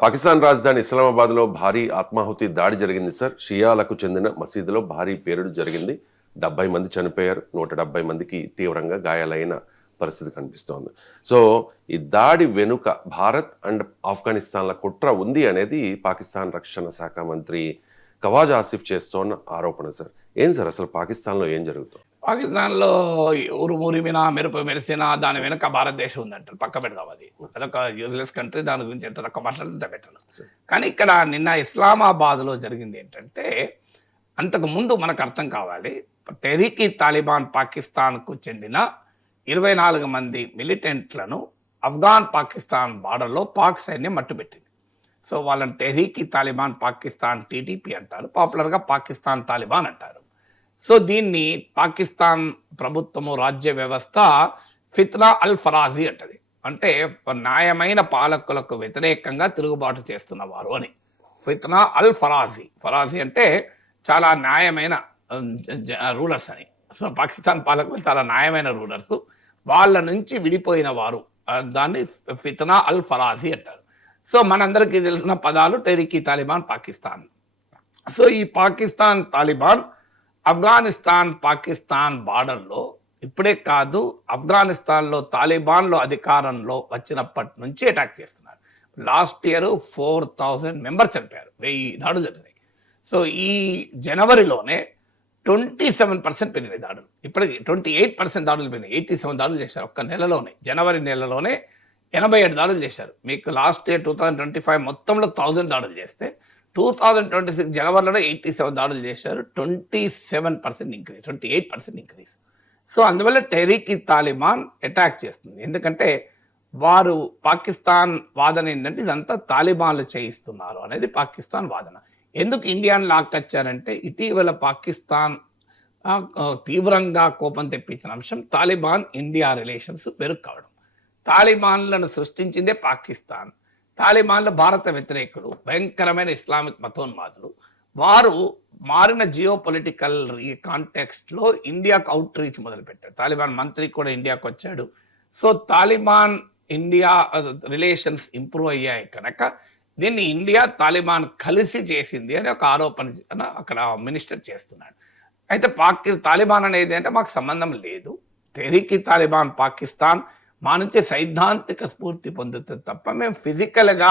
పాకిస్తాన్ రాజధాని ఇస్లామాబాద్లో భారీ ఆత్మాహుతి దాడి జరిగింది సార్. షియాలకు చెందిన మసీదులో భారీ పేలుడు జరిగింది. 70 మంది చనిపోయారు, 170 మందికి తీవ్రంగా గాయాలైన పరిస్థితి కనిపిస్తోంది. సో ఈ దాడి వెనుక భారత్ అండ్ ఆఫ్ఘనిస్తాన్ల కుట్ర ఉంది అనేది పాకిస్తాన్ రక్షణ శాఖ మంత్రి ఖవాజా ఆసిఫ్ చేస్తోన్న ఆరోపణ సార్. ఏం సార్ అసలు పాకిస్తాన్లో ఏం జరుగుతుంది? పాకిస్తాన్లో ఉరుమురిమినా మెరుపు మెరిసినా దాని వెనుక భారతదేశం ఉందంటారు. పక్క పెడదాం, అదొక యూజ్లెస్ కంట్రీ. దాని గురించి ఎంత తక్కువ మాట్లాడితే పెట్టాలి. కానీ ఇక్కడ నిన్న ఇస్లామాబాద్లో జరిగింది ఏంటంటే, అంతకు ముందు మనకు అర్థం కావాలి, తెహ్రీక్ తాలిబాన్ పాకిస్తాన్కు చెందిన 24 మంది మిలిటెంట్లను ఆఫ్ఘాన్ పాకిస్తాన్ బార్డర్లో పాక్ సైన్యం మట్టుబెట్టింది. సో వాళ్ళని తెహ్రీక్ తాలిబాన్ పాకిస్తాన్ టీటీపీ అంటారు, పాపులర్గా పాకిస్తాన్ తాలిబాన్ అంటారు. సో దీన్ని పాకిస్తాన్ ప్రభుత్వము, రాజ్య వ్యవస్థ ఫిత్నా అల్ ఫరాజీ అంటది. అంటే న్యాయమైన పాలకులకు వ్యతిరేకంగా తిరుగుబాటు చేస్తున్నవారు అని. ఫిత్నా అల్ ఫరాజీ, ఫరాజీ అంటే చాలా న్యాయమైన రూలర్స్ అని. సో పాకిస్తాన్ పాలకులు చాలా న్యాయమైన రూలర్స్, వాళ్ళ నుంచి విడిపోయిన వారు, దాన్ని ఫిత్నా అల్ ఫరాజీ అంటారు. సో మనందరికీ తెలిసిన పదాలు తెహ్రీక్ తాలిబాన్, పాకిస్తాన్. సో ఈ పాకిస్తాన్ తాలిబాన్ ఆఫ్ఘనిస్తాన్ పాకిస్తాన్ బార్డర్లో ఇప్పుడే కాదు, ఆఫ్ఘనిస్తాన్లో తాలిబాన్లో అధికారంలో వచ్చినప్పటి నుంచి అటాక్ చేస్తున్నారు. లాస్ట్ ఇయర్ 4000 మెంబర్స్ చనిపోయారు, 1000 దాడులు జరిగినాయి. సో ఈ జనవరిలోనే 27% పెరిగినాయి దాడులు. ఇప్పటికి 28% దాడులు పెరిగినాయి. 87 దాడులు చేశారు ఒక్క నెలలోనే. జనవరి నెలలోనే 87 దాడులు చేశారు. మీకు లాస్ట్ ఇయర్ 2025 మొత్తంలో 1000 దాడులు చేస్తే 2026 జనవరిలోనే 87 దాడులు చేశారు. 27% ఇంక్రీజ్, 28% ఇంక్రీజ్. సో అందువల్ల తెహ్రీక్ తాలిబాన్ అటాక్ చేస్తుంది. ఎందుకంటే వారు, పాకిస్తాన్ వాదన ఏంటంటే ఇదంతా తాలిబాన్లు చేయిస్తున్నారు అనేది పాకిస్తాన్ వాదన. ఎందుకు ఇండియాను లాక్కొచ్చారంటే, ఇటీవల పాకిస్తాన్ తీవ్రంగా కోపం తెప్పించిన అంశం తాలిబాన్ ఇండియా రిలేషన్స్ మెరుగు కావడం. తాలిబాన్లను సృష్టించిందే పాకిస్తాన్. తాలిబాన్లు భారత వ్యతిరేకులు, భయంకరమైన ఇస్లామిక్ మతోన్మాదులు. వారు మారిన జియో పొలిటికల్ కాంటెక్స్ట్లో ఇండియాకు అవుట్ రీచ్ మొదలుపెట్టారు. తాలిబాన్ మంత్రి కూడా ఇండియాకు వచ్చాడు. So Taliban India relations improve అయ్యాయి కనుక దీన్ని ఇండియా తాలిబాన్ కలిసి చేసింది అని ఒక ఆరోపణ అక్కడ మినిస్టర్ చేస్తున్నాడు. అయితే తాలిబాన్ అనేది అంటే మాకు సంబంధం లేదు, తెహ్రీక్ తాలిబాన్ పాకిస్తాన్ మా నుంచి సైద్ధాంతిక స్ఫూర్తి పొందుతుంది తప్ప మేము ఫిజికల్గా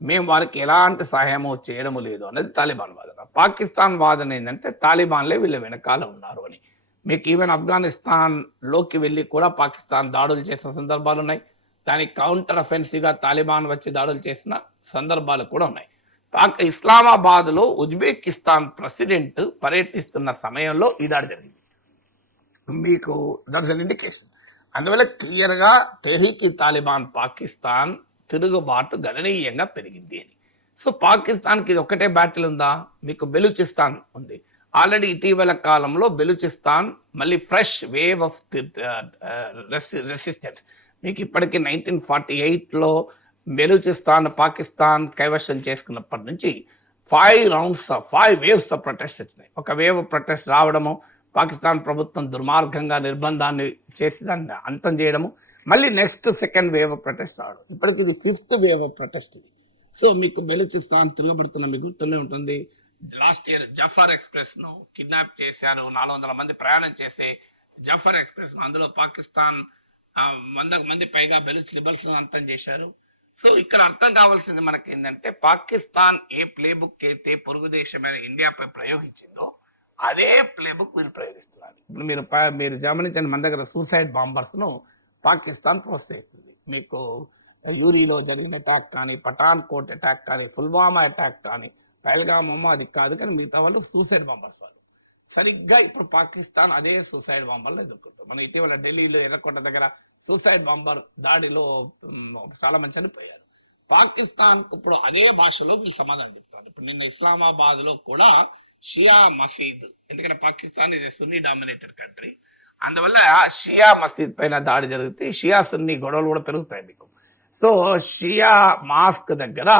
మేము వారికి ఎలాంటి సహాయమో చేయడము లేదు అనేది తాలిబాన్ వాదన. పాకిస్తాన్ వాదన ఏంటంటే తాలిబాన్లే వీళ్ళ వెనకాల ఉన్నారు అని. మీకు ఈవెన్ ఆఫ్ఘనిస్తాన్లోకి వెళ్ళి కూడా పాకిస్తాన్ దాడులు చేసిన సందర్భాలు ఉన్నాయి. దానికి కౌంటర్ అఫెన్సివ్గా తాలిబాన్ వచ్చి దాడులు చేసిన సందర్భాలు కూడా ఉన్నాయి. ఇస్లామాబాద్లో ఉజ్బెకిస్తాన్ ప్రెసిడెంట్ పర్యటిస్తున్న సమయంలో ఈ దాడి జరిగింది. మీకు దట్స్ అన్ ఇండికేషన్. అందువల్ల క్లియర్గా తెహ్రీక్ తాలిబాన్ పాకిస్తాన్ తిరుగుబాటు గణనీయంగా పెరిగింది అని. సో పాకిస్తాన్కి ఇది ఒక్కటే బ్యాటిల్ ఉందా? మీకు బెలూచిస్తాన్ ఉంది. ఆల్రెడీ ఇటీవల కాలంలో బెలూచిస్తాన్ మళ్ళీ ఫ్రెష్ వేవ్ ఆఫ్ రెసిస్టెన్స్. మీకు ఇప్పటికీ 1948లో బెలూచిస్తాన్ పాకిస్తాన్ కైవశం చేసుకున్నప్పటి నుంచి 5 వేవ్స్ ఆఫ్ ప్రొటెస్ట్ వచ్చినాయి. ఒక వేవ్ ఆఫ్ ప్రొటెస్ట్ రావడము, పాకిస్తాన్ ప్రభుత్వం దుర్మార్గంగా నిర్బంధాన్ని చేసి దాన్ని అంతం చేయడము, మళ్ళీ next second wave of protest రావడం. ఇప్పటికి ఇది 5th వేవ్ ఆఫ్ ప్రొటెస్ట్ ఇది. సో మీకు బెలూచిస్తాన్ తిరగబడుతున్న మీకు గుర్తునే ఉంటుంది. లాస్ట్ ఇయర్ జఫర్ ఎక్స్ప్రెస్ను కిడ్నాప్ చేశారు. 400 మంది ప్రయాణం చేసే జఫర్ ఎక్స్ప్రెస్ను, అందులో పాకిస్తాన్ 100 మంది పైగా బెలూచ్ లిబర్స్ను అంతం చేశారు. సో ఇక్కడ అర్థం కావాల్సింది మనకి ఏంటంటే, పాకిస్తాన్ ఏ ప్లేబుక్ అయితే పొరుగు దేశమైన ఇండియాపై ప్రయోగించిందో అదే ప్లేబుక్ వీళ్ళు ప్రయోగిస్తున్నారు. ఇప్పుడు మీరు గమనించండి, మన దగ్గర సూసైడ్ బాంబర్స్ను పాకిస్తాన్ ప్రోత్సహిస్తుంది. మీకు యూరీలో జరిగిన అటాక్ కానీ, పఠాన్ కోట్ అటాక్ కానీ, పుల్వామా అటాక్ కానీ, పహల్గామో అది కాదు కానీ మిగతా వాళ్ళు సూసైడ్ బాంబర్స్ వాళ్ళు. సరిగ్గా ఇప్పుడు పాకిస్తాన్ అదే సూసైడ్ బాంబర్లు ఎదుర్కొంటారు. మన ఇటీవల ఢిల్లీలో ఎర్రకోట దగ్గర సూసైడ్ బాంబర్ దాడిలో చాలా మంది చనిపోయారు. పాకిస్తాన్ ఇప్పుడు అదే భాషలో వీళ్ళు సమాధానం చెప్తారు. ఇప్పుడు నిన్న ఇస్లామాబాద్లో కూడా షియా మసీద్, ఎందుకంటే Pakistan is Sunni dominated country, అందువల్ల షియా మసీద్ పైన దాడి జరిగితే షియా సున్నీ గొడవలు కూడా పెరుగుతాయి మీకు. సో షియా మాస్క్ దగ్గర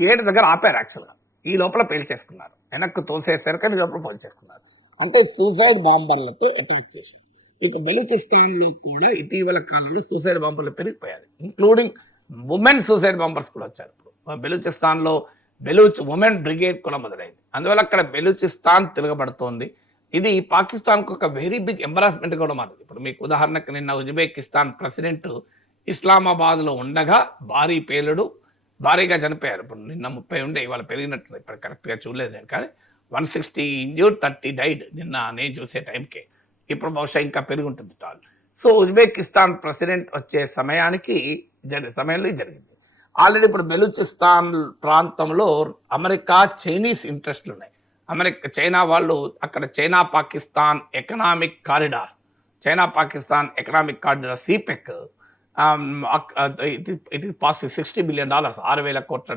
గేట్ దగ్గర ఆపారు యాక్చువల్గా, ఈ లోపల పేల్చేసుకున్నారు, వెనక్కు తోసేసారు కానీ లోపల పేల్చేసుకున్నారు. అంటే సూసైడ్ బాంబర్లతో అటాక్ చేశారు. ఇక బెలూచిస్తాన్లో కూడా ఇటీవల కాలంలో సూసైడ్ బాంబర్లు పెరిగిపోయారు, ఇంక్లూడింగ్ ఉమెన్ సూసైడ్ బాంబర్స్ కూడా వచ్చారు. బెలూచిస్తాన్లో బెలూచ్ ఉమెన్ బ్రిగేడ్ కూడా మొదలైంది. అందువల్ల అక్కడ బెలూచిస్తాన్ తిరగబడుతోంది. ఇది పాకిస్తాన్కు ఒక వెరీ బిగ్ ఎంబరాస్మెంట్ కూడా మారింది. ఇప్పుడు మీకు ఉదాహరణకు నిన్న ఉజ్బెకిస్తాన్ ప్రెసిడెంట్ ఇస్లామాబాద్లో ఉండగా భారీగా చనిపోయారు. ఇప్పుడు నిన్న 30 ఉండే, ఇవాళ పెరిగినట్టు ఇప్పుడు కరెక్ట్గా చూడలేదు నేను, కానీ 160 ఇంజ్యూర్డ్ 30 డైడ్ నిన్న నేను చూసే టైంకే. ఇప్పుడు బహుశా ఇంకా పెరిగి ఉంటుంది టాల్. సో ఉజ్బెకిస్తాన్ ప్రెసిడెంట్ వచ్చే సమయంలో జరిగింది. ఆల్రెడీ ఇప్పుడు బెలూచిస్తాన్ ప్రాంతంలో అమెరికా చైనీస్ ఇంట్రెస్ట్లు ఉన్నాయి. చైనా వాళ్ళు అక్కడ China Pakistan economic corridor సిపెక్ it is pass $60 billion, $6,000 కోట్ల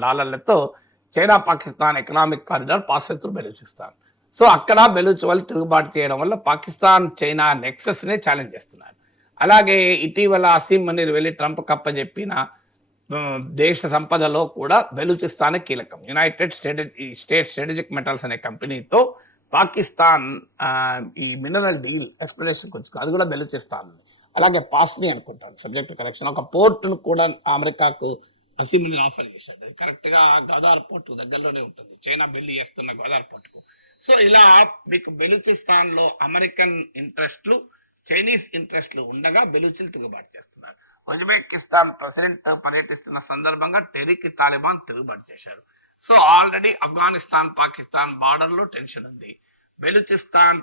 China Pakistan economic corridor pass అవుతారు బెలూచిస్తాన్. సో అక్కడ బెలూచ్ వాళ్ళు తిరుగుబాటు చేయడం వల్ల పాకిస్తాన్ చైనా నెక్సెస్నే ఛాలెంజ్ చేస్తున్నారు. అలాగే ఇటీవల అసీం మనీర్ వెళ్ళి ట్రంప్ కప్పజెప్పిన దేశ సంపదలో కూడా బెలూచిస్తానే కీలకం. యునైటెడ్ స్ట్రాటజిక్ మెటల్స్ అనే కంపెనీతో పాకిస్తాన్ ఈ మినరల్ డీల్ ఎక్స్ప్లోరేషన్ కొంచెం అది కూడా బెలూచిస్తాన్. అలాగే పాస్ని అనుకుంటాను, సబ్జెక్ట్ కరెక్షన్, ఒక పోర్టును కూడా అమెరికాకు అసీం మనీర్ ఆఫర్ చేశాడు. అది కరెక్ట్గా గోదావరి పోర్టు దగ్గరలోనే ఉంటుంది, చైనా బిల్లు చేస్తున్న గోదావరి పోర్టుకు. సో ఇలా మీకు బెలూచిస్తాన్లో అమెరికన్ ఇంట్రెస్ట్లు చైనీస్ ఇంట్రెస్ట్లు ఉండగా బెలూచీలు తిరుగుబాటు చేస్తున్నారు. ఉజ్బెకిస్తాన్ ప్రెసిడెంట్ పర్యటిస్తున్న సందర్భంగా టెహ్రీక్ తాలిబాన్ తిరుగుబాటు చేశారు. సో ఆల్రెడీ ఆఫ్ఘనిస్తాన్ పాకిస్తాన్ బార్డర్లో టెన్షన్ ఉంది. బెలూచిస్తాన్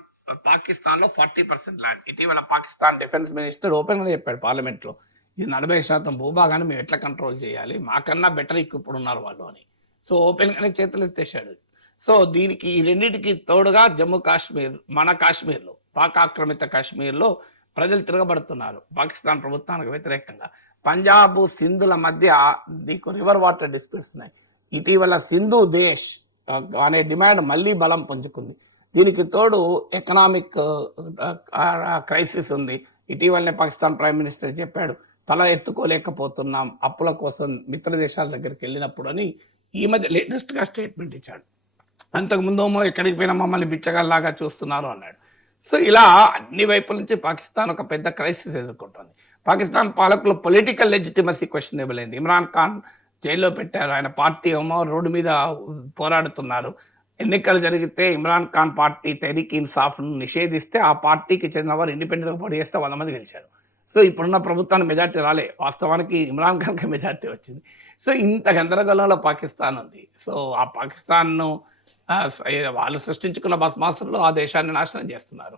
పాకిస్తాన్లో 40% ల్యాండ్. ఇటీవల పాకిస్తాన్ డిఫెన్స్ మినిస్టర్ ఓపెన్గా చెప్పాడు పార్లమెంట్లో, ఇది 40% భూభాగాన్ని మేము ఎట్లా కంట్రోల్ చేయాలి, మాకన్నా బెటర్ ఇప్పుడు ఉన్నారు వాళ్ళు అని. సో ఓపెన్గానే చేతులు ఎత్తేసాడు. సో దీనికి ఈ రెండింటికి తోడుగా జమ్మూ కాశ్మీర్, మన కాశ్మీర్లో, పాక్ ఆక్రమిత కాశ్మీర్లో ప్రజలు తిరగబడుతున్నారు పాకిస్తాన్ ప్రభుత్వానికి వ్యతిరేకంగా. పంజాబ్ సింధుల మధ్య నీకు రివర్ వాటర్ డిస్ప్యూట్స్ ఉన్నాయి. ఇటీవల సింధు దేశ్ అనే డిమాండ్ మళ్ళీ బలం పుంజుకుంది. దీనికి తోడు ఎకనామిక్ క్రైసిస్ ఉంది. ఇటీవలనే పాకిస్తాన్ ప్రైమ్ మినిస్టర్ చెప్పాడు, తల ఎత్తుకోలేకపోతున్నాం అప్పుల కోసం మిత్ర దేశాల దగ్గరికి వెళ్ళినప్పుడు అని ఈ మధ్య లేటెస్ట్గా స్టేట్మెంట్ ఇచ్చాడు. అంతకుముందేమో ఎక్కడికి పోయినా మమ్మల్ని బిచ్చగాల్లాగా చూస్తున్నారు అన్నాడు. సో ఇలా అన్ని వైపుల నుంచి పాకిస్తాన్ ఒక పెద్ద క్రైసిస్ ఎదుర్కొంటుంది. పాకిస్తాన్ పాలకులు పొలిటికల్ లెజిటిమసీ క్వశ్చనబుల్ అయింది. ఇమ్రాన్ ఖాన్ జైల్లో పెట్టారు, ఆయన పార్టీ ఏమో రోడ్డు మీద పోరాడుతున్నారు. ఎన్నికలు జరిగితే ఇమ్రాన్ ఖాన్ పార్టీ తెహ్రీక్ ఇన్సాఫ్ను నిషేధిస్తే ఆ పార్టీకి చెందిన వారు ఇండిపెండెంట్గా పోటీ చేస్తే 100 మంది గెలిచారు. సో ఇప్పుడున్న ప్రభుత్వానికి మెజార్టీ రాలే, వాస్తవానికి ఇమ్రాన్ ఖాన్కి మెజార్టీ వచ్చింది. సో ఇంత గందరగోళంలో పాకిస్తాన్ ఉంది. సో ఆ పాకిస్తాన్ను వాళ్ళు సృష్టించుకున్న బస్మాసులు ఆ దేశాన్ని నాశనం చేస్తున్నారు.